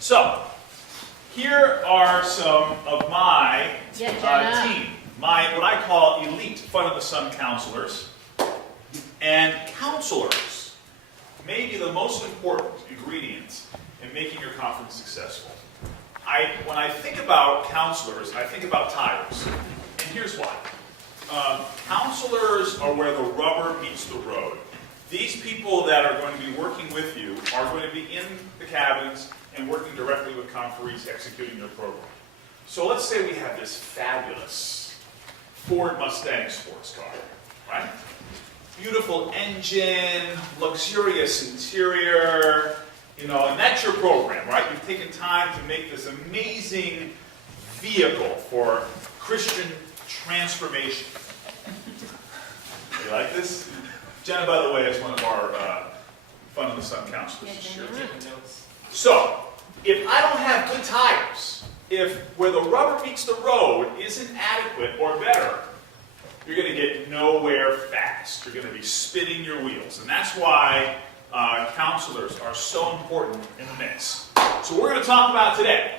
So, here are some of my team. What I call elite Fun of the Sun counselors. And counselors may be the most important ingredient in making your conference successful. When I think about counselors, I think about tires. And here's why. Counselors are where the rubber meets the road. These people that are going to be working with you are going to be in the cabins and working directly with conferees executing their program. So let's say we have this fabulous Ford Mustang sports car, right? Beautiful engine, luxurious interior, and that's your program, right? You've taken time to make this amazing vehicle for Christian transformation. You like this? Jenna, by the way, is one of our Fun of the Sun counselors. So, if I don't have good tires, if where the rubber meets the road isn't adequate or better, you're going to get nowhere fast. You're going to be spinning your wheels. And that's why counselors are so important in the mix. So what we're going to talk about today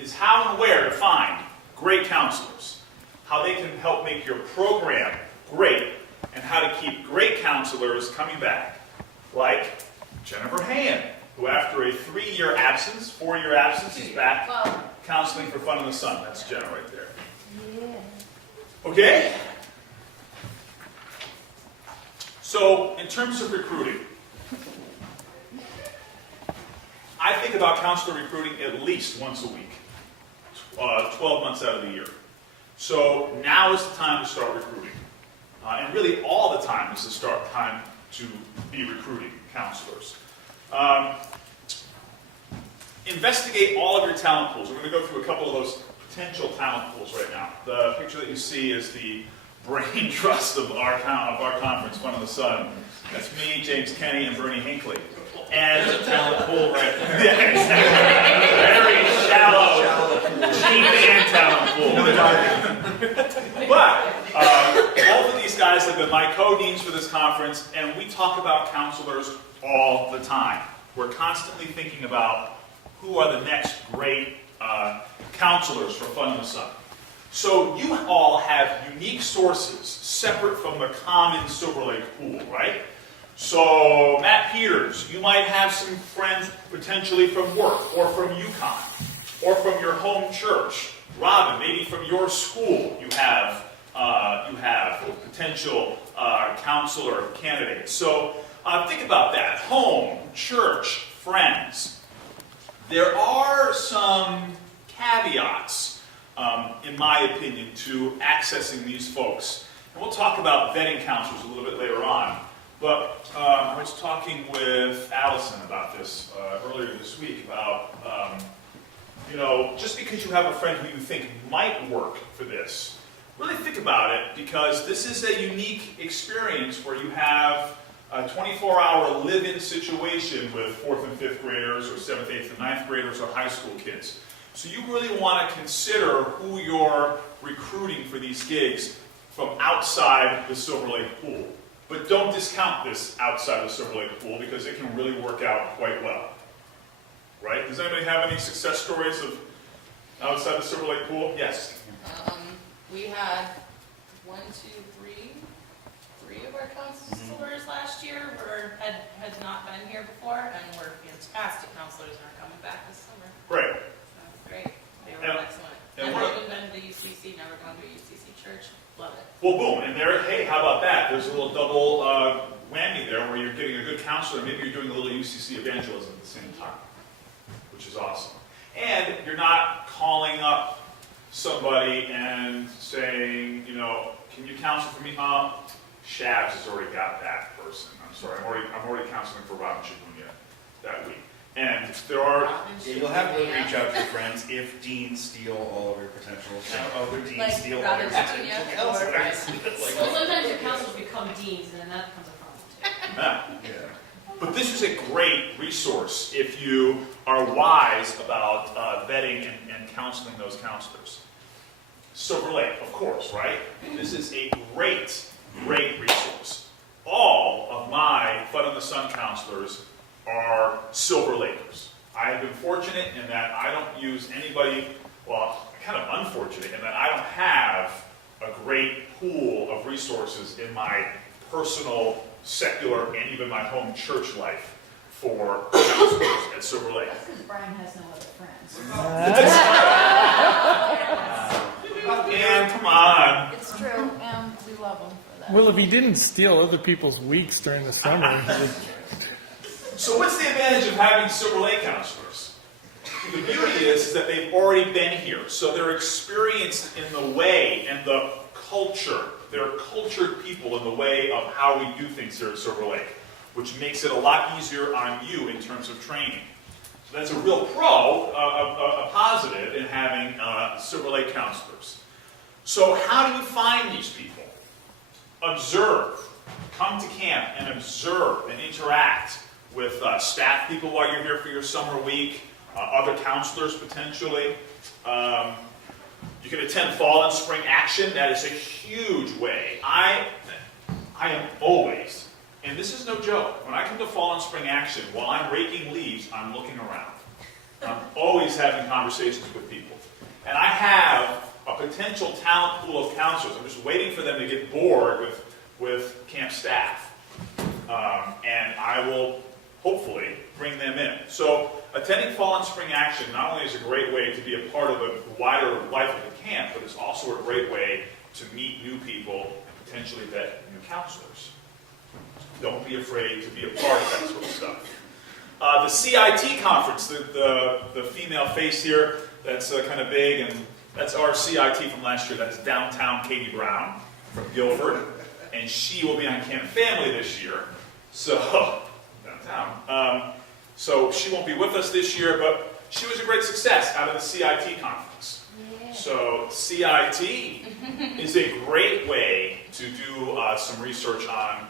is how and where to find great counselors, how they can help make your program great, and how to keep great counselors coming back, like Jennifer Hand, who after a 4-year absence is back counseling for Fun of the Sun. That's Jenna right there. Yeah. Okay? So, in terms of recruiting, I think about counselor recruiting at least once a week, 12 months out of the year. So, now is the time to start recruiting. And really, all the time is the time to be recruiting counselors. Investigate all of your talent pools. We're going to go through a couple of those potential talent pools right now. The picture that you see is the brain trust of our conference, Fun of the Sun. That's me, James Kenny, and Bernie Hinckley. And there's a talent pool right there. Yeah, exactly. Very shallow, cheap and talent pool. But both of these guys have been my co-deans for this conference, and we talk about counselors all the time. We're constantly thinking about who are the next great counselors for Fun of the Sun. So you all have unique sources separate from the common Silver Lake pool, right? So Matt Peters, you might have some friends potentially from work or from UConn or from your home church. Robin, maybe from your school you have potential counselor candidates. So think about that. Home, church, friends. There are some caveats, in my opinion, to accessing these folks. And we'll talk about vetting counselors a little bit later on. But I was talking with Allison about this earlier this week about, just because you have a friend who you think might work for this, really think about it, because this is a unique experience where you have a 24-hour live-in situation with 4th and 5th graders or 7th, 8th, and 9th graders or high school kids. So you really want to consider who you're recruiting for these gigs from outside the Silver Lake pool. But don't discount this outside the Silver Lake pool because it can really work out quite well. Right? Does anybody have any success stories of outside the Silver Lake pool? Yes? We had 3 of our counselors last year had not been here before and were fantastic counselors and are coming back this summer. Great. That was great. They were excellent. Never even been to UCC, never gone to a UCC church. Love it. Well, boom. And there, hey, how about that? There's a little double whammy there where you're getting a good counselor. Maybe you're doing a little UCC evangelism at the same time, which is awesome. And you're not calling up somebody and saying, can you counsel for me? Shabs has already got that person. I'm sorry, I'm already counseling for Robin Shabunya that week. And there are... You'll have to reach out to your friends if deans steal all of your potential. Other deans steal all your potential counselors. Well, sometimes your counselors become deans, and then that becomes a problem too. Yeah. But this is a great resource if you are wise about vetting and counseling those counselors. Silver Lake, of course, right? This is a great resource. All of my Fun of the Sun counselors are Silver Lakers. I have been fortunate in that I don't use anybody, well, kind of unfortunate in that I don't have a great pool of resources in my personal, secular, and even my home church life for counselors at Silver Lake. That's because Brian has no other friends. And come on. It's true, and we love him for that. Well, if he didn't steal other people's weeks during the summer, So what's the advantage of having Silver Lake counselors? The beauty is that they've already been here, so they're experienced in the way and the culture. They're cultured people in the way of how we do things here at Silver Lake, which makes it a lot easier on you in terms of training. So that's a real pro, a positive in having Silver Lake counselors. So how do you find these people? Observe. Come to camp and observe and interact with staff people while you're here for your summer week, other counselors potentially. You can attend fall and spring action. That is a huge way. I am always, and this is no joke, when I come to fall and spring action, while I'm raking leaves, I'm looking around. I'm always having conversations with people. And I have a potential talent pool of counselors. I'm just waiting for them to get bored with camp staff. And I will hopefully bring them in. So attending fall and spring action not only is a great way to be a part of the wider life of the camp, but it's also a great way to meet new people and potentially vet new counselors. Don't be afraid to be a part of that sort of stuff. The CIT conference, the female face here, that's kind of big, and that's our CIT from last year. That's downtown Katie Brown from Guilford, and she will be on Camp Family this year. So, downtown. So she won't be with us this year, but she was a great success out of the CIT conference. Yeah. So CIT is a great way to do some research on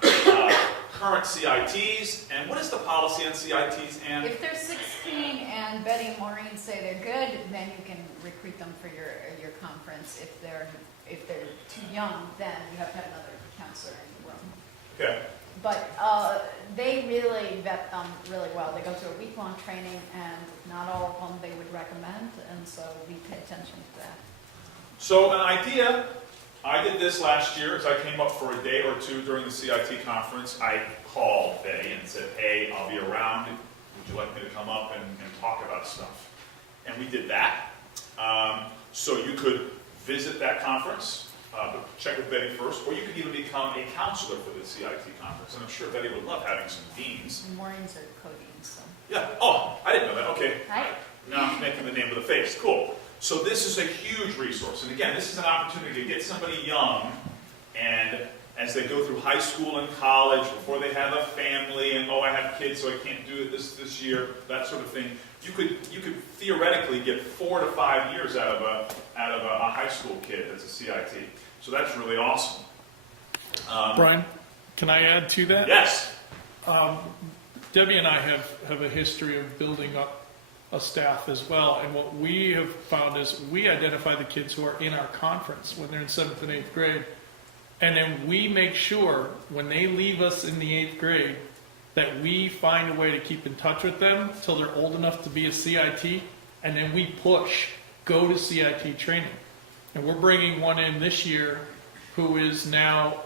current CITs. And what is the policy on CITs, Ann? If they're 16 and Betty and Maureen say they're good, then you can recruit them for your conference. If they're too young, then you have to have another counselor in the room. Okay. But they really vet them really well. They go through a week-long training, and not all of them they would recommend, and so we pay attention to that. So an idea, I did this last year as I came up for a day or two during the CIT conference. I called Betty and said, hey, I'll be around. Would you like me to come up and talk about stuff? And we did that. So you could visit that conference, check with Betty first, or you could even become a counselor for the CIT conference. And I'm sure Betty would love having some deans. And Maureen's are co-deans, so. Yeah. Oh, I didn't know that. Okay. Hi. Now I'm making the name of the face. Cool. So this is a huge resource. And again, this is an opportunity to get somebody young, and as they go through high school and college, before they have a family, and I have kids, so I can't do it this year, that sort of thing. You could theoretically get 4 to 5 years out of a high school kid that's a CIT. So that's really awesome. Brian, can I add to that? Yes. Debbie and I have a history of building up a staff as well, and what we have found is we identify the kids who are in our conference when they're in 7th and 8th grade, and then we make sure when they leave us in the 8th grade that we find a way to keep in touch with them till they're old enough to be a CIT, and then we push, go to CIT training. And we're bringing one in this year who is now,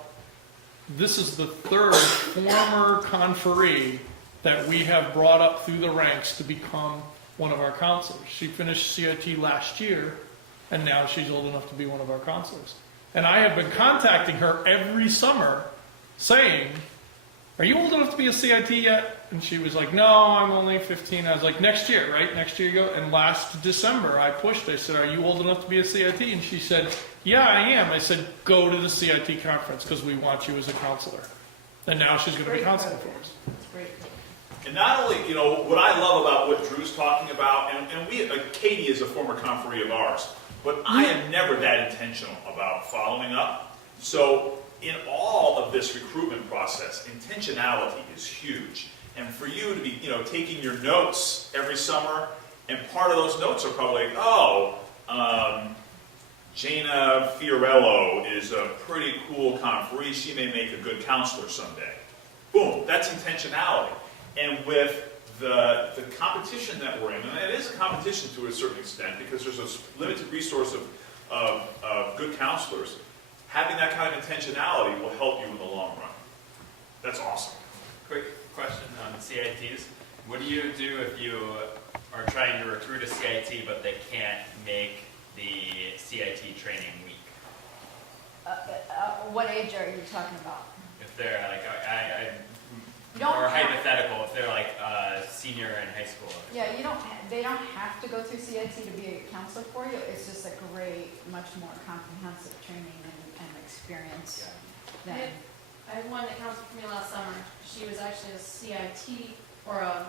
this is the 3rd former conferee that we have brought up through the ranks to become one of our counselors. She finished CIT last year, and now she's old enough to be one of our counselors. And I have been contacting her every summer saying, are you old enough to be a CIT yet? And she was like, no, I'm only 15. I was like, next year, right? Next year you go. And last December I pushed. I said, are you old enough to be a CIT? And she said, yeah, I am. I said, go to the CIT conference because we want you as a counselor. And now she's going to be counseling for us. It's great. And not only, what I love about what Drew's talking about, and we, Katie is a former conferee of ours, but I am never that intentional about following up. So in all of this recruitment process, intentionality is huge. And for you to be, taking your notes every summer, and part of those notes are probably, Jana Fiorello is a pretty cool conferee. She may make a good counselor someday. Boom, that's intentionality. And with the competition that we're in, and it is a competition to a certain extent because there's a limited resource of good counselors, having that kind of intentionality will help you in the long run. That's awesome. Quick question on CITs. What do you do if you are trying to recruit a CIT but they can't make the CIT training week? What age are you talking about? If they're like, Don't or have- hypothetical, if they're like a senior in high school. Yeah, they don't have to go through CIT to be a counselor for you. It's just a great, much more comprehensive training and experience than. I had one that counseled for me last summer. She was actually a CIT, or a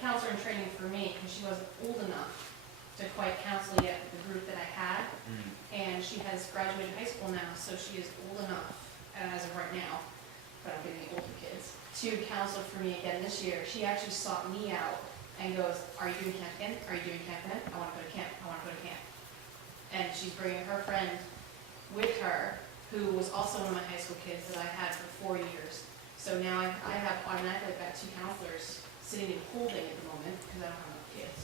counselor in training for me, because she wasn't old enough to quite counsel yet with the group that I had. And she has graduated high school now, so she is old enough, as of right now, but I'm getting older kids, to counsel for me again this year. She actually sought me out and goes, are you doing camp again? Are you doing camp again? I want to go to camp. I want to go to camp. And she's bringing her friend with her, who was also one of my high school kids that I had for 4 years. So now I have automatically got 2 counselors sitting in holding at the moment because I don't have enough kids.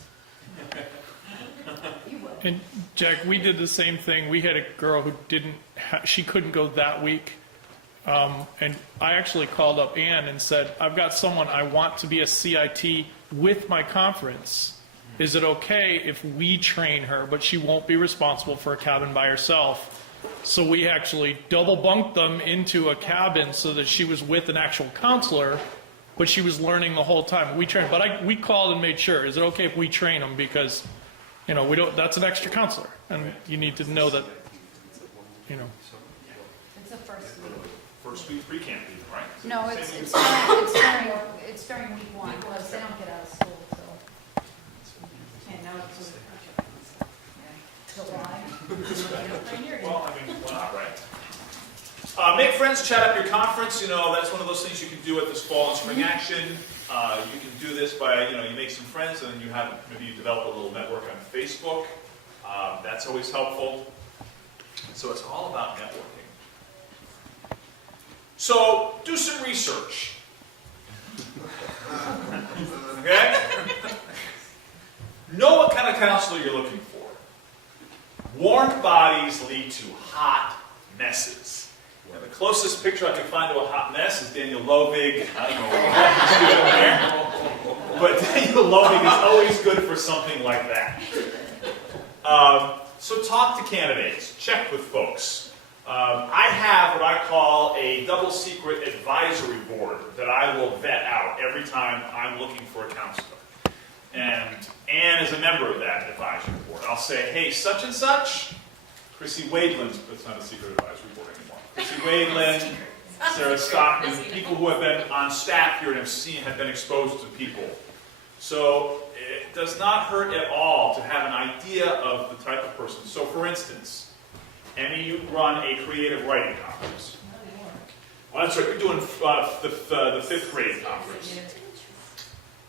You would. And Jack, we did the same thing. We had a girl who she couldn't go that week. And I actually called up Ann and said, I've got someone I want to be a CIT with my conference. Is it okay if we train her, but she won't be responsible for a cabin by herself? So we actually double bunked them into a cabin so that she was with an actual counselor, but she was learning the whole time. We trained, but we called and made sure, is it okay if we train them? Because, we don't, that's an extra counselor. And you need to know that, It's the first week. First week pre-camp even, right? No, it's during week 1 because they don't get out of school till And now it's just July. Well, I mean, why not, right? Make friends, chat up your conference. That's one of those things you can do at this fall and spring action. You can do this by, you make some friends and then maybe you develop a little network on Facebook. That's always helpful. So it's all about networking. So do some research. Okay? Know what kind of counselor you're looking for. Warm bodies lead to hot messes. And the closest picture I could find to a hot mess is Daniel Lovig. I don't know what he's doing there. But Daniel Lovig is always good for something like that. So talk to candidates. Check with folks. I have what I call a double secret advisory board that I will vet out every time I'm looking for a counselor. And Ann is a member of that advisory board. I'll say, hey, such and such, Chrissy Wadeland, that's not a secret advisory board anymore. Chrissy Wadeland, Sarah Stockman, people who have been on staff here at MC and have been exposed to people. So it does not hurt at all to have an idea of the type of person. So for instance, Emmy, you run a creative writing conference. Well, that's right, you're doing the 5th grade conference.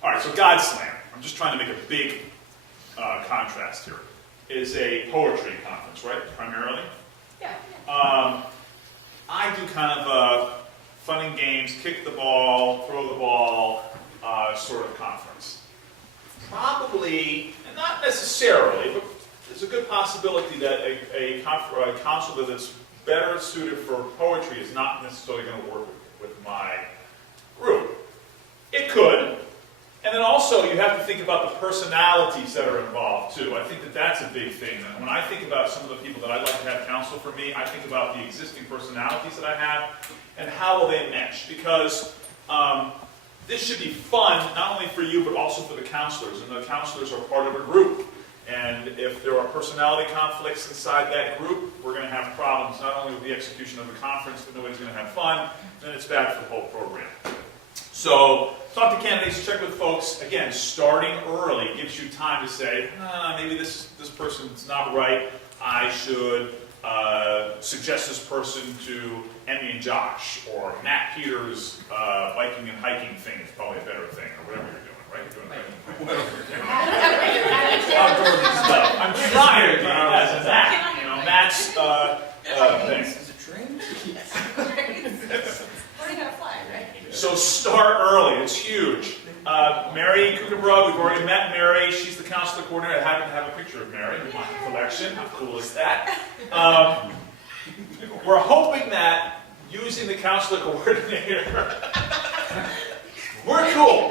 All right, so Godslam, I'm just trying to make a big contrast here, is a poetry conference, right, primarily? Yeah. I do kind of a fun and games, kick the ball, throw the ball sort of conference. Probably, and not necessarily, but there's a good possibility that a counselor that's better suited for poetry is not necessarily going to work with my group. It could. And then also you have to think about the personalities that are involved too. I think that that's a big thing. When I think about some of the people that I'd like to have counsel for me, I think about the existing personalities that I have and how will they mesh. Because this should be fun, not only for you, but also for the counselors. And the counselors are part of a group. And if there are personality conflicts inside that group, we're going to have problems not only with the execution of the conference, but nobody's going to have fun. Then it's bad for the whole program. So talk to candidates, check with folks. Again, starting early gives you time to say, maybe this person's not right. I should suggest this person to Emmy and Josh, or Matt Peters' biking and hiking thing is probably a better thing, or whatever you're doing, right? You're doing outdoor stuff. I'm trying to do as a Matt, Matt's thing. Is it trained? Learning how to fly, right? So start early, it's huge. Mary Kookabrug, we've already met Mary. She's the counselor coordinator. I happen to have a picture of Mary in my collection. How cool is that? We're hoping that using the counselor coordinator, we're cool.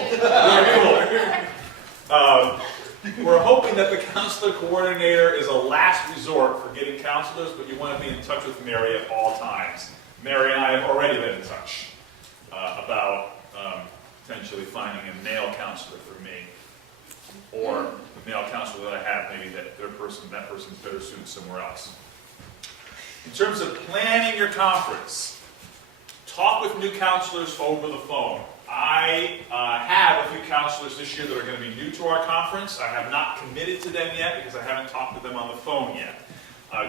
We're hoping that the counselor coordinator is a last resort for getting counselors, but you want to be in touch with Mary at all times. Mary and I have already been in touch about potentially finding a male counselor for me, or the male counselor that I have, maybe that person's better suited somewhere else. In terms of planning your conference, talk with new counselors over the phone. I have a few counselors this year that are going to be new to our conference. I have not committed to them yet because I haven't talked to them on the phone yet.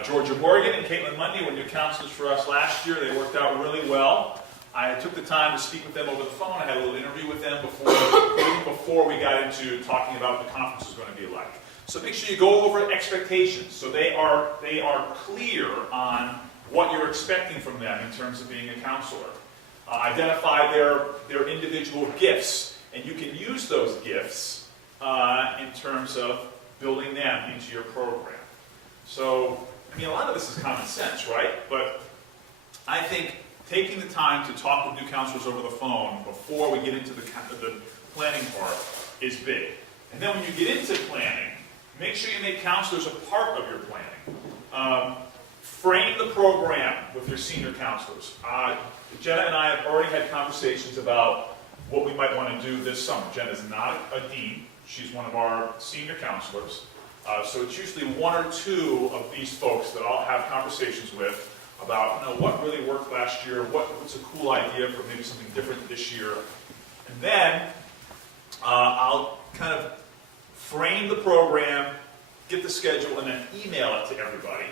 Georgia Morgan and Caitlin Mundy were new counselors for us last year. They worked out really well. I took the time to speak with them over the phone. I had a little interview with them before we got into talking about what the conference was going to be like. So make sure you go over expectations so they are clear on what you're expecting from them in terms of being a counselor. Identify their individual gifts, and you can use those gifts in terms of building them into your program. So, I mean, a lot of this is common sense, right? But I think taking the time to talk with new counselors over the phone before we get into the planning part is big. And then when you get into planning, make sure you make counselors a part of your planning. Frame the program with your senior counselors. Jenna and I have already had conversations about what we might want to do this summer. Jenna's not a dean. She's one of our senior counselors. So it's usually one or two of these folks that I'll have conversations with about what really worked last year, what's a cool idea for maybe something different this year. And then I'll kind of frame the program, get the schedule, and then email it to everybody.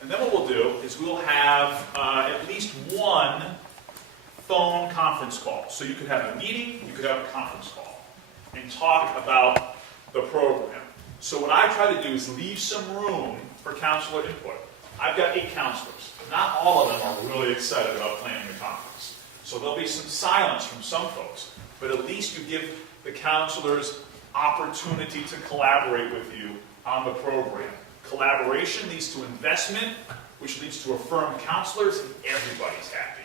And then what we'll do is we'll have at least one phone conference call. So you could have a meeting, you could have a conference call, and talk about the program. So what I try to do is leave some room for counselor input. I've got 8 counselors. Not all of them are really excited about planning the conference. So there'll be some silence from some folks, but at least you give the counselors opportunity to collaborate with you on the program. Collaboration leads to investment, which leads to affirmed counselors, and everybody's happy.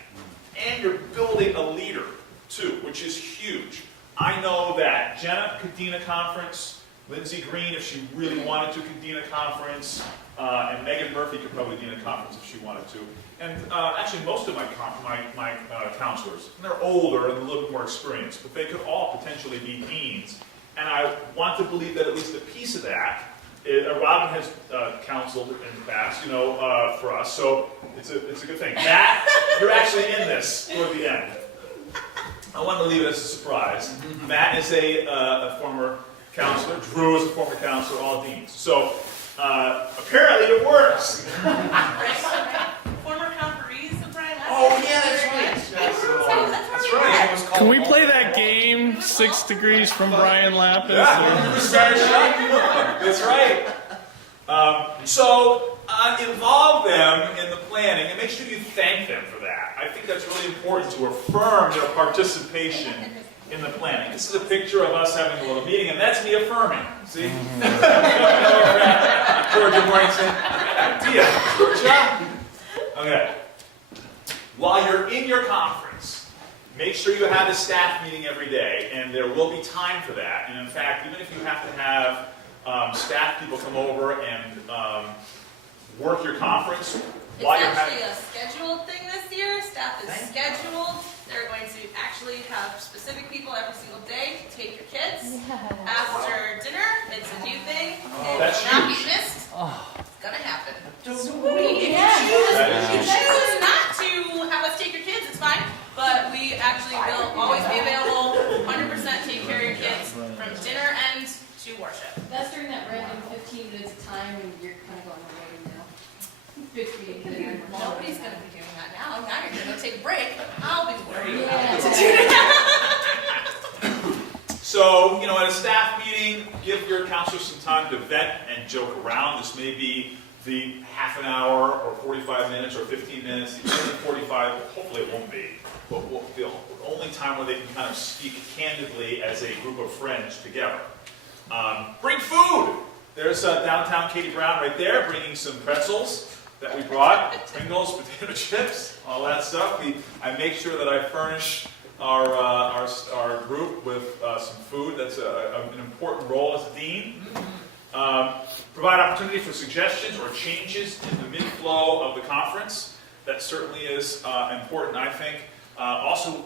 And you're building a leader, too, which is huge. I know that Jenna could dean a conference, Lindsay Green, if she really wanted to, could dean a conference, and Megan Murphy could probably dean a conference if she wanted to. And actually, most of my counselors, and they're older and a little bit more experienced, but they could all potentially be deans. And I want to believe that at least a piece of that, Robin has counseled in the past, for us, so it's a good thing. Matt, you're actually in this toward the end. I wanted to leave it as a surprise. Matt is a former counselor. Drew is a former counselor, all deans. So apparently it works. Former conferees of Brian Lapis. Oh yeah, that's right. That's right. Can we play that game, 6 Degrees from Brian Lapis? Yeah, that's right. So involve them in the planning and make sure you thank them for that. I think that's really important to affirm their participation in the planning. This is a picture of us having a little meeting, and that's me affirming. See? Georgia Morning saying, idea, Georgia. Okay. While you're in your conference, make sure you have a staff meeting every day, and there will be time for that. And in fact, even if you have to have staff people come over and work your conference, It's actually a scheduled thing this year. Staff is scheduled. They're going to actually have specific people every single day to take your kids. After dinner, it's a new thing. It will not be missed. It's going to happen. Sweet. If you choose not to have us take your kids, it's fine. But we actually will always be available, 100% take care of your kids from dinner and to worship. That's during that random 15 minutes of time when you're kind of going away now. 15 minutes. Nobody's going to be doing that now. Now you're going to take a break. I'll be worried Yeah. to do that. So, at a staff meeting, give your counselors some time to vet and joke around. This may be the half an hour or 45 minutes or 15 minutes, the only 45, hopefully it won't be, but the only time where they can kind of speak candidly as a group of friends together. Bring food! There's downtown Katie Brown right there bringing some pretzels that we brought, Pringles, potato chips, all that stuff. I make sure that I furnish our group with some food. That's an important role as a dean. Provide opportunity for suggestions or changes in the mid-flow of the conference. That certainly is important, I think. Also,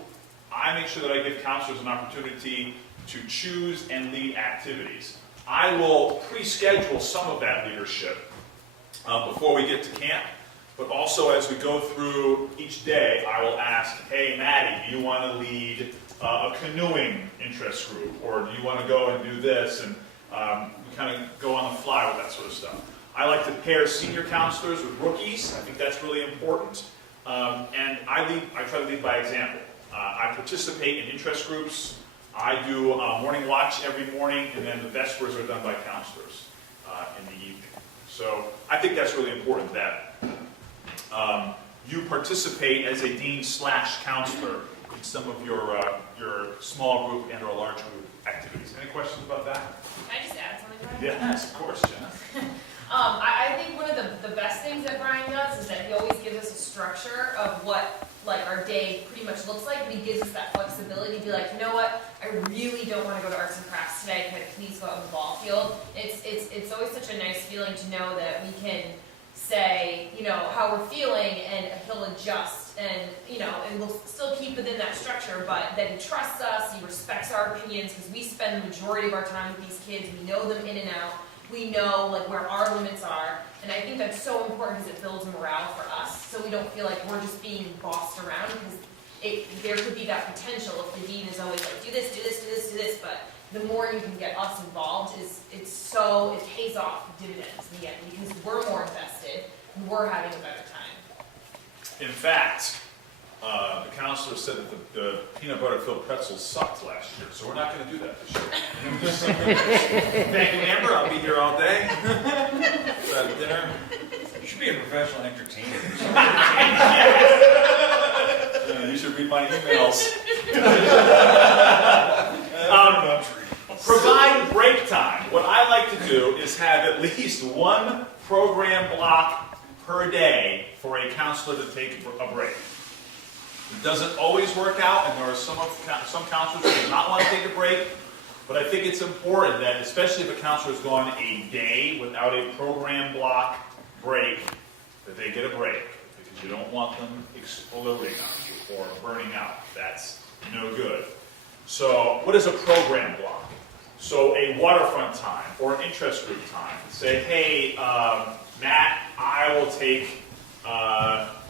I make sure that I give counselors an opportunity to choose and lead activities. I will pre-schedule some of that leadership before we get to camp, but also as we go through each day, I will ask, hey, Maddie, do you want to lead a canoeing interest group, or do you want to go and do this? And we kind of go on the fly with that sort of stuff. I like to pair senior counselors with rookies. I think that's really important. And I try to lead by example. I participate in interest groups. I do morning watch every morning, and then the vespers are done by counselors in the evening. So I think that's really important that you participate as a dean/counselor in some of your small group and or large group activities. Any questions about that? Can I just add something to that? Yes, of course, Jenna. I think one of the best things that Brian does is that he always gives us a structure of what like our day pretty much looks like, and he gives us that flexibility to be like, you know what, I really don't want to go to arts and crafts today, can I please go out on the ball field? It's always such a nice feeling to know that we can say, you know, how we're feeling, and he'll adjust, and you know, and we'll still keep within that structure, but that he trusts us, he respects our opinions, because we spend the majority of our time with these kids, we know them in and out, we know like where our limits are, and I think that's so important because it builds morale for us, so we don't feel like we're just being bossed around, because there could be that potential if the dean is always like, do this, do this, do this, do this, but the more you can get us involved, it pays off dividends in the end, because we're more invested, and we're having a better time. In fact, the counselor said that the peanut butter filled pretzels sucked last year, so we're not going to do that this year. Thank you, Amber. I'll be here all day. Dinner. You should be a professional entertainer. You should read my emails. Provide break time. What I like to do is have at least one program block per day for a counselor to take a break. It doesn't always work out, and there are some counselors who do not want to take a break, but I think it's important that, especially if a counselor has gone a day without a program block break, that they get a break, because you don't want them exploding on you or burning out. That's no good. So what is a program block? So a waterfront time or an interest group time. Say, hey, Matt, I will take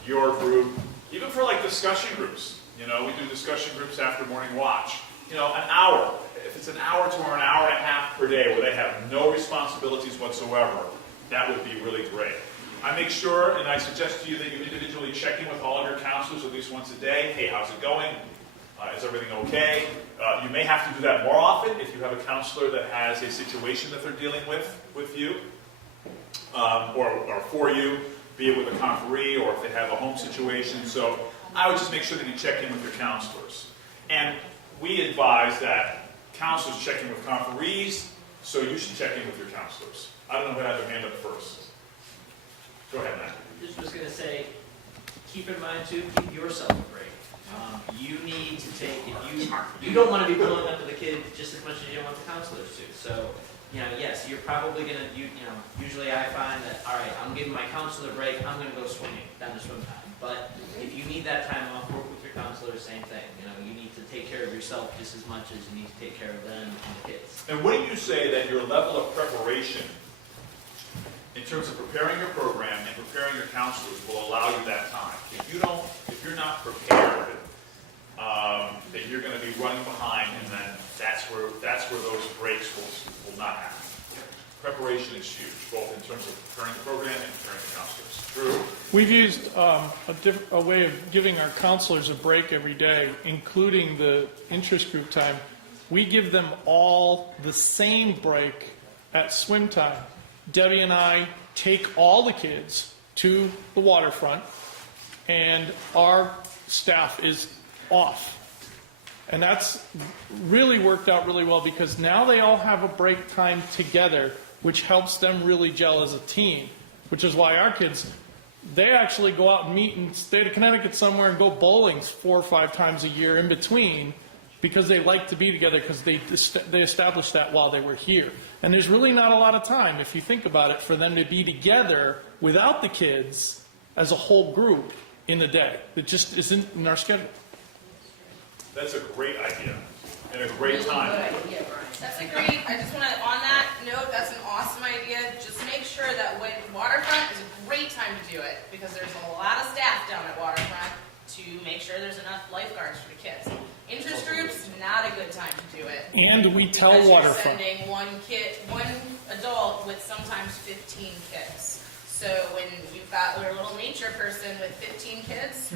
your group, even for like discussion groups. You know, we do discussion groups after morning watch. You know, an hour. If it's an hour to or an hour and a half per day where they have no responsibilities whatsoever, that would be really great. I make sure, and I suggest to you that you individually check in with all of your counselors at least once a day. Hey, how's it going? Is everything okay? You may have to do that more often if you have a counselor that has a situation that they're dealing with you, or for you, be it with a conferee or if they have a home situation. So I would just make sure that you check in with your counselors. And we advise that counselors check in with conferees, so you should check in with your counselors. I don't know who had their hand up first. Go ahead, Matt. Just was going to say, keep in mind too, give yourself a break. You need to take, if you don't want to be pulling up to the kids just as much as you don't want the counselors to. So, you know, yes, you're probably going to, usually I find that, all right, I'm giving my counselor a break, I'm going to go swimming down to swim time. But if you need that time off, work with your counselor, same thing. You know, you need to take care of yourself just as much as you need to take care of them and the kids. And wouldn't you say that your level of preparation in terms of preparing your program and preparing your counselors will allow you that time? If you're not prepared, then you're going to be running behind, and then that's where those breaks will not happen. Preparation is huge, both in terms of preparing the program and preparing the counselors. Drew? We've used a way of giving our counselors a break every day, including the interest group time. We give them all the same break at swim time. Debbie and I take all the kids to the waterfront, and our staff is off. And that's really worked out really well, because now they all have a break time together, which helps them really gel as a team, which is why our kids, they actually go out and meet in the state of Connecticut somewhere and go bowling 4 or 5 times a year in between, because they like to be together, because they established that while they were here. And there's really not a lot of time, if you think about it, for them to be together without the kids as a whole group in the day. It just isn't in our schedule. That's a great idea and a great time. That's a great, I just want to, on that note, that's an awesome idea. Just make sure that when waterfront is a great time to do it, because there's a lot of staff down at waterfront to make sure there's enough lifeguards for the kids. Interest groups, not a good time to do it. And we tell because waterfront. You're sending one adult with sometimes 15 kids. So when you've got your little nature person with 15 kids,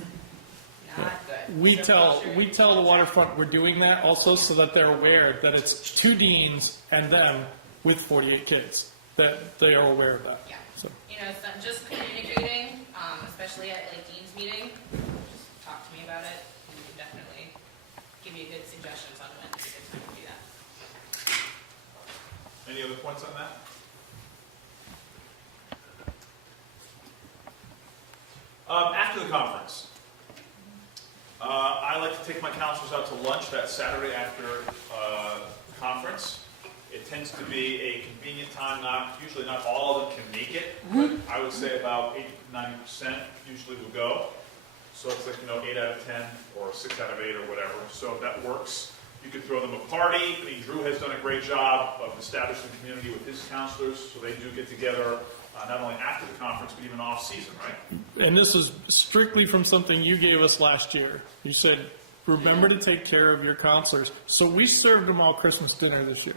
not good. We So make tell sure the waterfront we're doing that also, so that they're aware that it's 2 deans and them with 48 kids, that they are aware of that. Yeah. So. You know, it's not just communicating, especially at like Dean's meeting. Just talk to me about it. We can definitely give you good suggestions on when it's a good time to do that. Any other points on that? After the conference, I like to take my counselors out to lunch that Saturday after conference. It tends to be a convenient time. Usually not all of them can make it, but I would say about 80 to 90% usually will go. So it's like, 8 out of 10 or 6 out of 8 or whatever. So that works. You could throw them a party. I mean, Drew has done a great job of establishing community with his counselors, so they do get together not only after the conference, but even off season, right? And this is strictly from something you gave us last year. You said, remember to take care of your counselors. So we served them all Christmas dinner this year.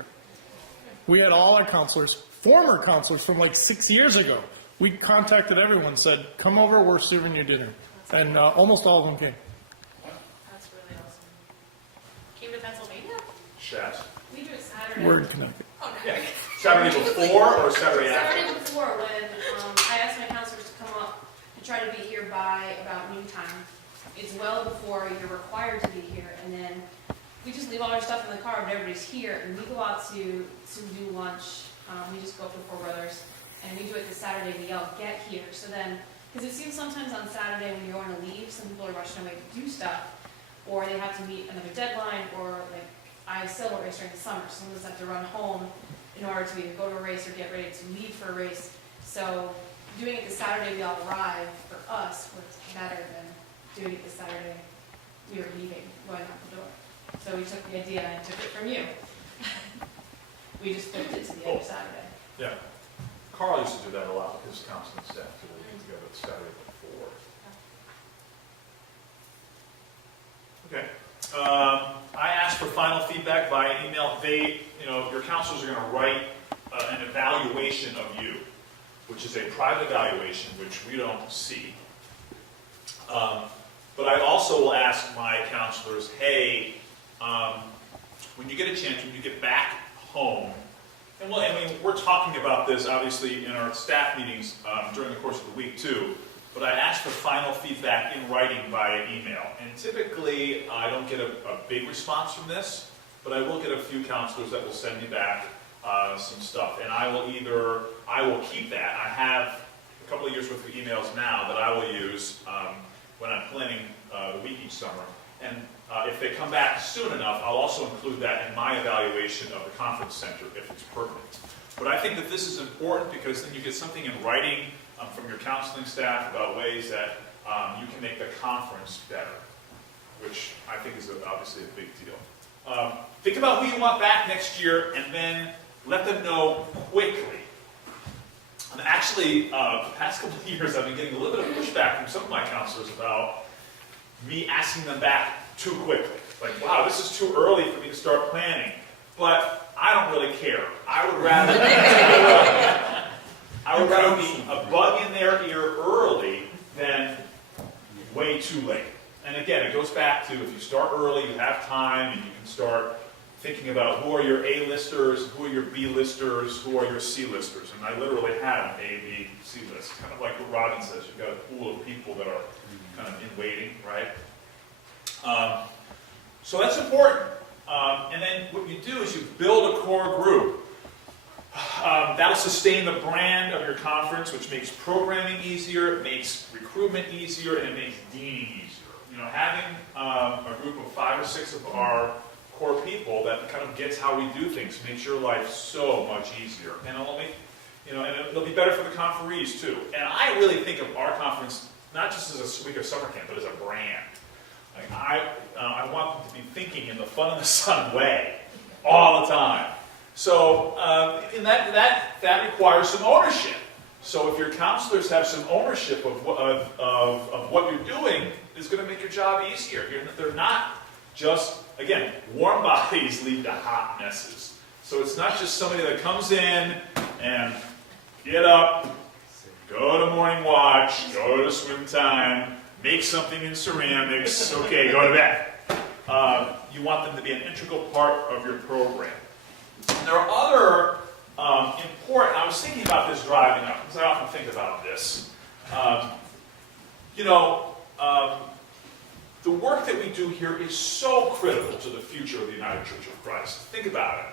We had all our counselors, former counselors from like 6 years ago. We contacted everyone, said, come over, we're serving you dinner. And almost all of them came. That's really awesome. Came to Pennsylvania? Chat. We do it Saturday. We're in Connecticut. Oh, no. Yeah. Saturday before or Saturday after? Saturday before, when I asked my counselors to come up and try to be here by about noon time. It's well before you're required to be here, and then we just leave all our stuff in the car, but everybody's here, and we go out to do lunch. We just go up to Four Brothers, and we do it this Saturday. We all get here, so then, because it seems sometimes on Saturday when you're going to leave, some people are rushing away to do stuff, or they have to meet another deadline, or like I still race during the summer, so sometimes I have to run home in order to either go to a race or get ready to leave for a race. So doing it this Saturday we all arrive, for us, works better than doing it this Saturday we were leaving, going out the door. So we took the idea and took it from you. We just flipped it to the other Saturday. Yeah. Carl used to do that a lot with his counseling staff, to get together the Saturday before. Okay. I asked for final feedback via email. Your counselors are going to write an evaluation of you, which is a private evaluation, which we don't see. But I also will ask my counselors, hey, when you get a chance, when you get back home, and we're talking about this obviously in our staff meetings during the course of the week too, but I ask for final feedback in writing via email. And typically I don't get a big response from this, but I will get a few counselors that will send me back some stuff. And I will keep that. I have a couple of years worth of emails now that I will use when I'm planning the week each summer. And if they come back soon enough, I'll also include that in my evaluation of the conference center if it's pertinent. But I think that this is important because then you get something in writing from your counseling staff about ways that you can make the conference better, which I think is obviously a big deal. Think about who you want back next year and then let them know quickly. And actually, the past couple of years I've been getting a little bit of pushback from some of my counselors about me asking them back too quickly. Like, wow, this is too early for me to start planning. But I don't really care. I would rather be a bug in their ear early than way too late. And again, it goes back to if you start early, you have time, and you can start thinking about who are your A-listers, who are your B-listers, who are your C-listers. And I literally have A, B, C list. Kind of like what Robin says, you've got a pool of people that are kind of in waiting, right? So that's important. And then what you do is you build a core group. That'll sustain the brand of your conference, which makes programming easier, it makes recruitment easier, and it makes deaning easier. You know, having a group of 5 or 6 of our core people that kind of gets how we do things makes your life so much easier, and it'll make, you know, and it'll be better for the conferees too. And I really think of our conference not just as a week of summer camp, but as a brand. Like I want them to be thinking in the fun and the sun way all the time. So and that requires some ownership. So if your counselors have some ownership of what you're doing, it's going to make your job easier. They're not just, again, warm bodies lead to hot messes. So it's not just somebody that comes in and get up, go to morning watch, go to swim time, make something in ceramics, okay, go to bed. You want them to be an integral part of your program. And there are other important, I was thinking about this driving up, because I often think about this. The work that we do here is so critical to the future of the United Church of Christ. Think about it.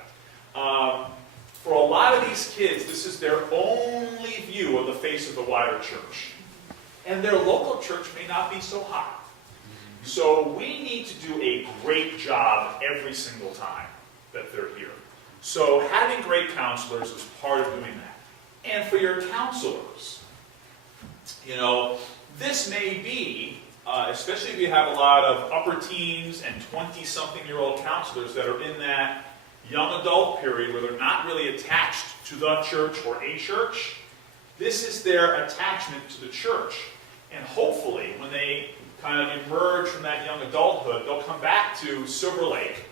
For a lot of these kids, this is their only view of the face of the wider church. And their local church may not be so hot. So we need to do a great job every single time that they're here. So having great counselors is part of doing that. And for your counselors, you know, this may be, especially if you have a lot of upper teens and 20-something-year-old counselors that are in that young adult period where they're not really attached to the church or a church. This is their attachment to the church. And hopefully, when they kind of emerge from that young adulthood, they'll come back to Silver Lake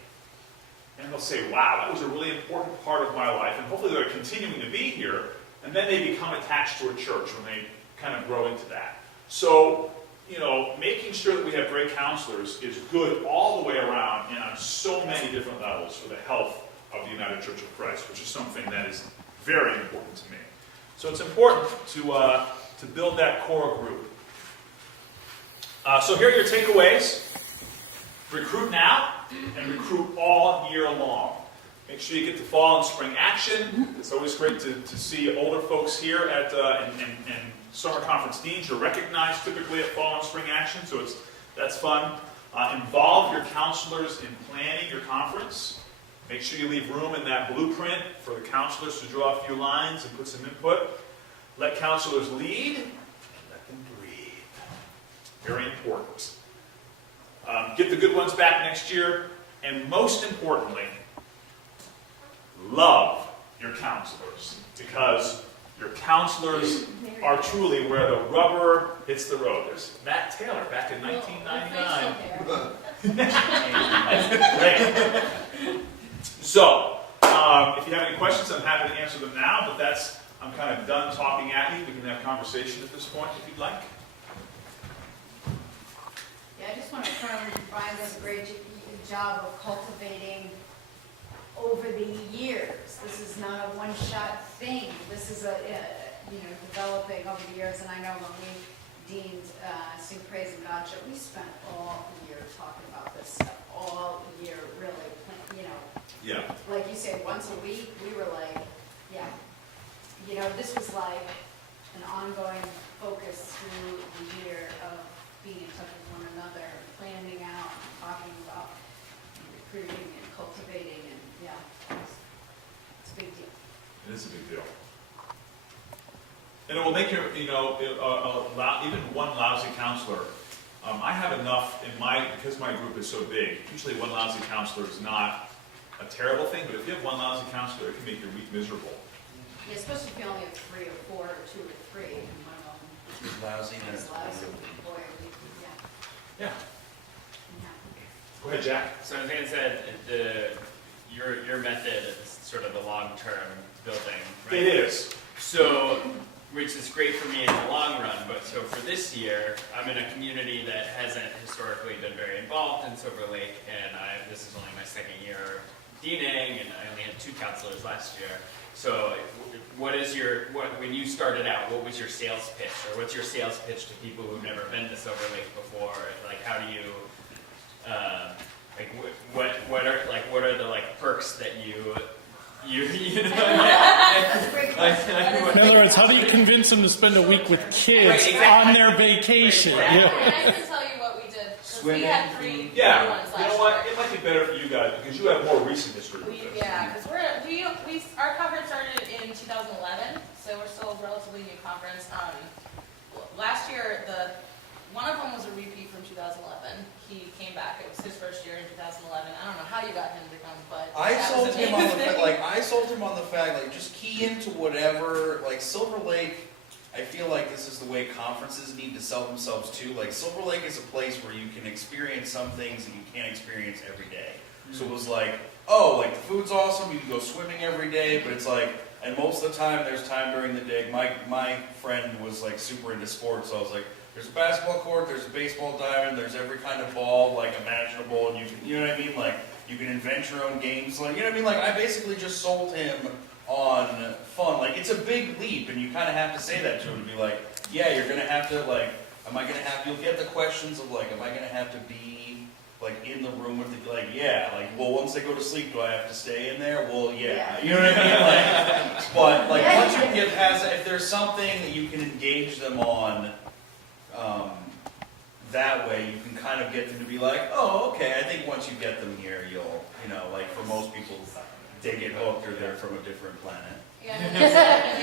and they'll say, wow, that was a really important part of my life. And hopefully they're continuing to be here. And then they become attached to a church when they kind of grow into that. So, you know, making sure that we have great counselors is good all the way around and on so many different levels for the health of the United Church of Christ, which is something that is very important to me. So it's important to build that core group. So here are your takeaways. Recruit now and recruit all year long. Make sure you get to fall and spring action. It's always great to see older folks here at and summer conference deans. You're recognized typically at fall and spring action, so that's fun. Involve your counselors in planning your conference. Make sure you leave room in that blueprint for the counselors to draw a few lines and put some input. Let counselors lead and let them breathe. Very important. Get the good ones back next year. And most importantly, love your counselors. Because your counselors are truly where the rubber hits the road. There's Matt Taylor back in 1999. Great. So, if you have any questions, I'm happy to answer them now. But I'm kind of done talking at you. We can have conversation at this point if you'd like. Yeah, I just want to confirm Brian does a great job of cultivating over the years. This is not a one-shot thing. This is developing over the years. And I know when we deemed Sing Praise and God Show, we spent all year talking about this stuff. All year, really, Yeah. Like you say, once a week, we were like, yeah. This was like an ongoing focus through the year of being in touch with one another, planning out, talking about recruiting and cultivating, and it's a big deal. It is a big deal. And it will make your, even one lousy counselor. I have enough because my group is so big, usually one lousy counselor is not a terrible thing, but if you have one lousy counselor, it can make your week miserable. Yeah, especially if you only have 3 or 4 or 2 or 3, and one of them Is lousy. is lousy. Boy, Yeah. Go ahead, Jack. So as Ann said, your method is sort of the long-term building, right? It is. So, which is great for me in the long run, but so for this year, I'm in a community that hasn't historically been very involved in Silver Lake, and this is only my second year deaning, and I only had 2 counselors last year. So, when you started out, what was your sales pitch, or what's your sales pitch to people who've never been to Silver Lake before? Like, how do you, what are the perks that you know? That's a great question. In other words, how do you convince them to spend a week with kids Right, exactly. on their vacation? Exactly. Yeah. And I can tell you what we did. 'Cause we Swimming. had 3 new Yeah, ones you last know what? year. It might be better for you guys because you have more recent history with this. Yeah, because our conference started in 2011, so we're still a relatively new conference. Last year, one of them was a repeat from 2011. He came back. It was his first year in 2011. I don't know how you got him to come, but I that sold was him on the amazing. I sold him on the fact just key into whatever Silver Lake. I feel like this is the way conferences need to sell themselves too. Silver Lake is a place where you can experience some things that you can't experience every day. So it was the food's awesome. You can go swimming every day, but it's and most of the time there's time during the day. My friend was super into sports, so I was there's a basketball court, there's a baseball diamond, there's every kind of ball imaginable, and you can, you know what I mean? You can invent your own games, you know what I mean? I basically just sold him on fun. It's a big leap, and you kind of have to say that to him to be yeah, you're gonna have to am I gonna have? You'll get the questions of am I gonna have to be in the room with the well, once they go to sleep, do I have to stay in there? Well, yeah. You know what I mean? But once you get past, if there's something that you can engage them on. That way you can kind of get them to be oh, okay, I think once you get them here, you'll, for most people, they get hooked or they're from a different planet. Yeah,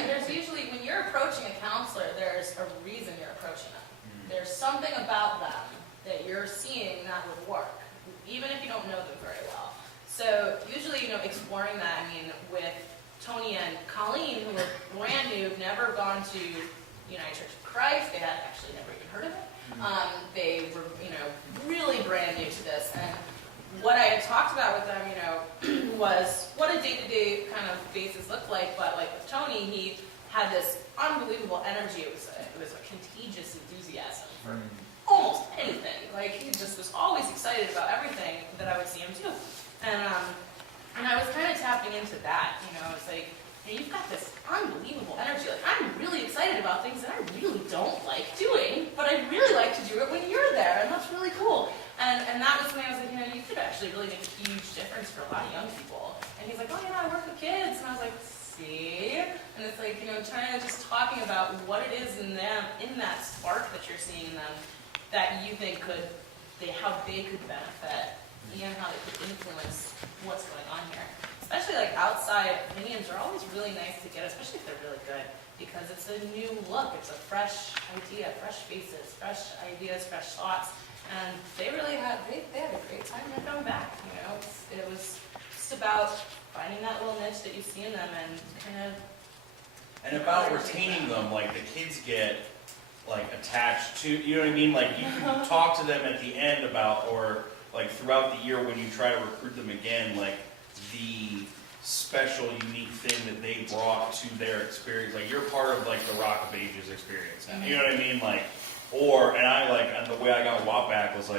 there's usually, when you're approaching a counselor, there's a reason you're approaching them. There's something about them that you're seeing that would work, even if you don't know them very well. So usually, exploring that, with Tony and Colleen, who were brand new, never gone to United Church of Christ, they had actually never even heard of it. They were, really brand new to this. And what I had talked about with them, was what a day-to-day kind of basis looked like. But with Tony, he had this unbelievable energy. It was a contagious enthusiasm for almost anything. He just was always excited about everything that I would see him do. And I was kind of tapping into that. It's you've got this unbelievable energy. I'm really excited about things that I really don't like doing, but I really like to do it when you're there, and that's really cool. And that was when I was you could actually really make a huge difference for a lot of young people. And he's oh, I work with kids. And I was see? And it's trying to just talking about what it is in them, in that spark that you're seeing in them, that you think how they could benefit, and how they could influence what's going on here. Especially outside opinions are always really nice to get, especially if they're really good, because it's a new look, it's a fresh idea, fresh faces, fresh ideas, fresh thoughts, and they really had a great time to come back. It was just about finding that little niche that you see in them and kind of. And about retaining them, the kids get attached to, you know what I mean? You can talk to them at the end about, or throughout the year when you try to recruit them again, the special, unique thing that they brought to their experience. You're part of the Rock of Ages experience now. You know what I mean? And the way I got WAP back was all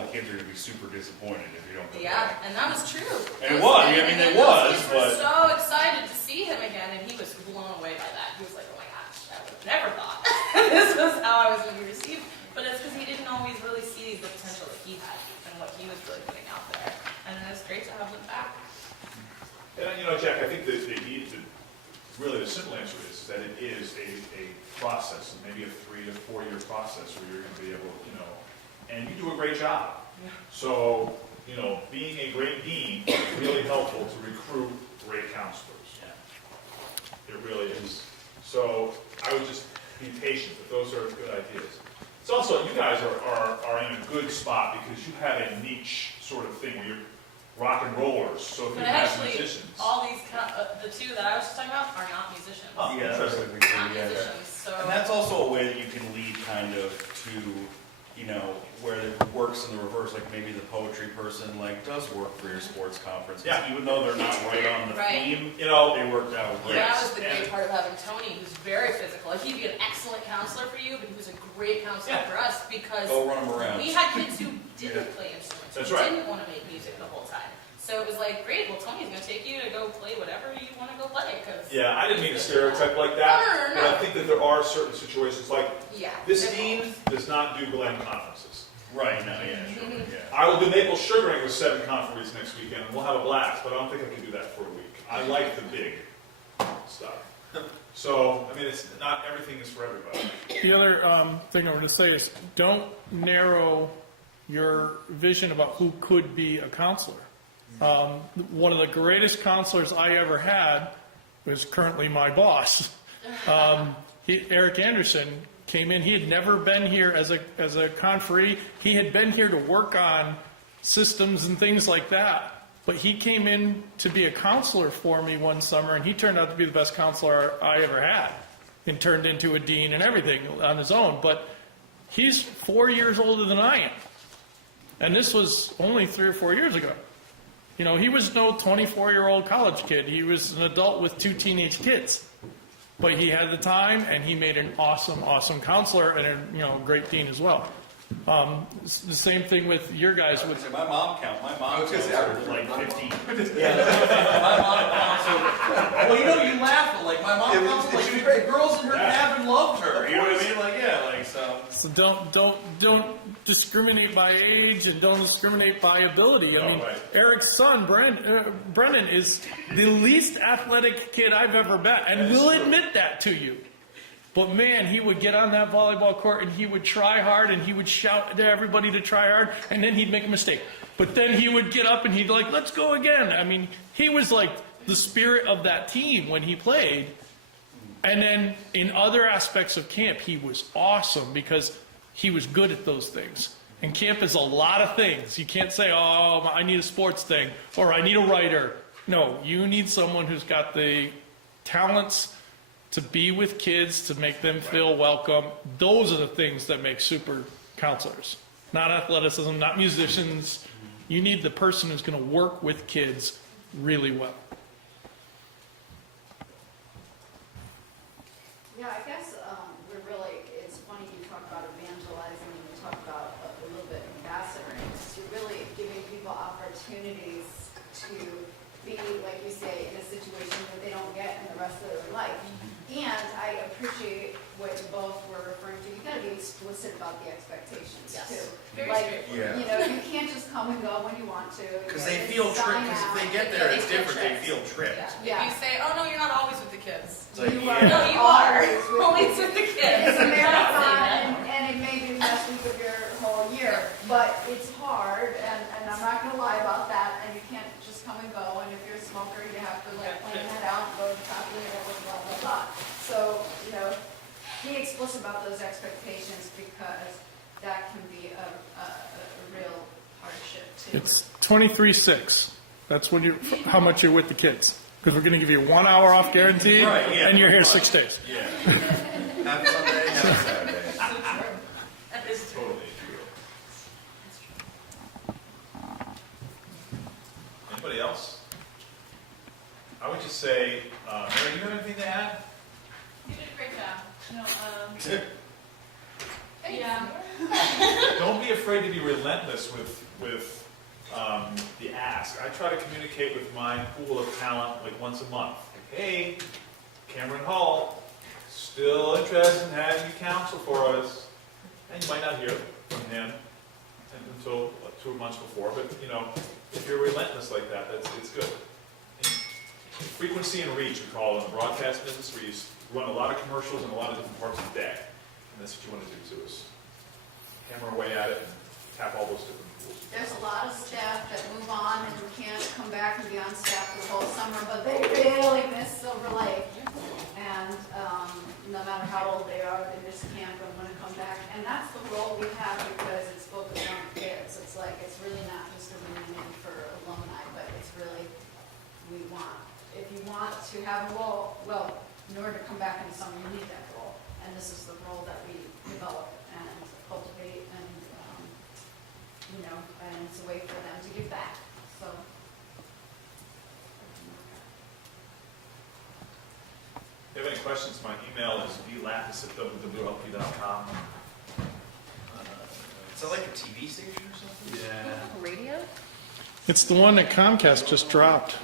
the kids are gonna be super disappointed if you don't go back. And that was true. And it was. It was. Kids were so excited to see him again, and he was blown away by that. He was oh my gosh, I would have never thought this was how I was going to be received. But it's because he didn't always really see the potential that he had and what he was really putting out there. And it was great to have them back. And Jack, I think really the simple answer is that it is a process, and maybe a 3 to 4 year process where you're going to be able, and you do a great job. Yeah. So, being a great dean is really helpful to recruit great counselors. Yeah. It really is. So I would just be patient, but those are good ideas. It's also, you guys are in a good spot because you have a niche sort of thing where you're rock and rollers, so if you But have actually, musicians. all these, the 2 that I was just talking about are not musicians. Oh, Yeah, that's what we Not do, yeah. musicians, so. And that's also a way that you can lead kind of to, where it works in the reverse, maybe the poetry person does work for your sports conference. 'Cause Yeah. even though they're not right on the Right. theme, they worked out great. That was the Yes. great part of having Tony, who's very physical. He'd be an excellent counselor for you, but he was a great counselor Yeah. for us because Go run them around. we had kids who didn't play instruments, That's who right. didn't want to make music the whole time. So it was like, great, well, Tony's gonna take you to go play whatever you wanna go play, cause. Yeah, I didn't mean to stereotype like that, No. but I think that there are certain situations, like Yeah. this dean does not do Glen conferences. Right, no, yeah, sure, yeah. I will do maple sugaring with 7 conferees next weekend, and we'll have a blast, but I don't think I can do that for a week. I like the big stuff. So, I mean, it's not everything is for everybody. The other thing I want to say is don't narrow your vision about who could be a counselor. One of the greatest counselors I ever had was currently my boss. Eric Anderson came in. He had never been here as a conferee. He had been here to work on systems and things like that. But he came in to be a counselor for me one summer, and he turned out to be the best counselor I ever had, and turned into a dean and everything on his own. But he's 4 years older than I am, and this was only 3 or 4 years ago. You know, he was no 24-year-old college kid. He was an adult with 2 teenage kids. But he had the time, and he made an awesome counselor and a great dean as well. It's the same thing with your guys. With My mom counseled like 15. My mom counseled. Well, you laugh, but like my mom counseled. Like the girls in her cabin loved her. You know what I mean? Like So don't discriminate by age and don't discriminate by ability. I mean, right. Eric's son, Brennan, is the least athletic kid I've ever met, and will admit that to you. But man, he would get on that volleyball court and he would try hard and he would shout to everybody to try hard, and then he'd make a mistake. But then he would get up and he'd like, let's go again. I mean, he was like the spirit of that team when he played. And then in other aspects of camp, he was awesome because he was good at those things. And camp is a lot of things. You can't say, oh, I need a sports thing or I need a writer. No, you need someone who's got the talents to be with kids, to make them feel welcome. Those are the things that make super counselors. Not athleticism, not musicians. You need the person who's going to work with kids really well. Yeah, I guess it's funny you talk about evangelizing and you talk about a little bit ambassadoring. You're really giving people opportunities to be, like you say, in a situation that they don't get in the rest of their life. And I appreciate what you both were referring to. You got to be explicit about the expectations too. Very Like, Yeah. you can't just come and go when you want to. Because they feel tricked, because if they get there, it's different, they feel tricked. Yeah. If you say, oh no, you're not always with the kids. It's like, You yeah. No, you are. always with Always with the kids. It's a Say that. marathon, and it may be the best week of your whole year, but it's hard, and I'm not gonna lie about that, and you can't just come and go, and if you're a smoker, you have to like plan that out and go to the top of the hill and blah, blah, blah. So, be explicit about those expectations, because that can be a real hardship too. It's 23/6. That's when how much you're with the kids. Because we're going to give you 1 hour off guaranteed, Right, yeah. and you're here 6 days. Yeah. Have Sunday, have Saturday. That is true. Totally true. Anybody else? I would just say, Mary, you have anything to add? You did a great job. Yeah. Don't be afraid to be relentless with the ask. I try to communicate with my pool of talent like once a month. Like, hey, Cameron Hall, still interested in having you counsel for us. And you might not hear from him until 2 months before, but if you're relentless like that, it's good. And frequency and reach, we call it in the broadcast business, where you run a lot of commercials in a lot of different parts of the day. And that's what you want to do too, is hammer away at it and tap all those different pools. There's a lot of staff that move on and can't come back and be on staff the whole summer, but they really miss Silver Lake. And no matter how old they are, they miss camp and want to come back. And that's the role we have, because it's focused on kids. It's like, it's really not just a reunion for alumni, but it's really, if you want to have a role, well, in order to come back in the summer, you need that role. And this is the role that we develop and cultivate, and and it's a way for them to give back. So. If you have any questions, my email is blapis@wwlp.com. Is that like a TV station or something? Yeah. Radio? It's the one that Comcast just dropped.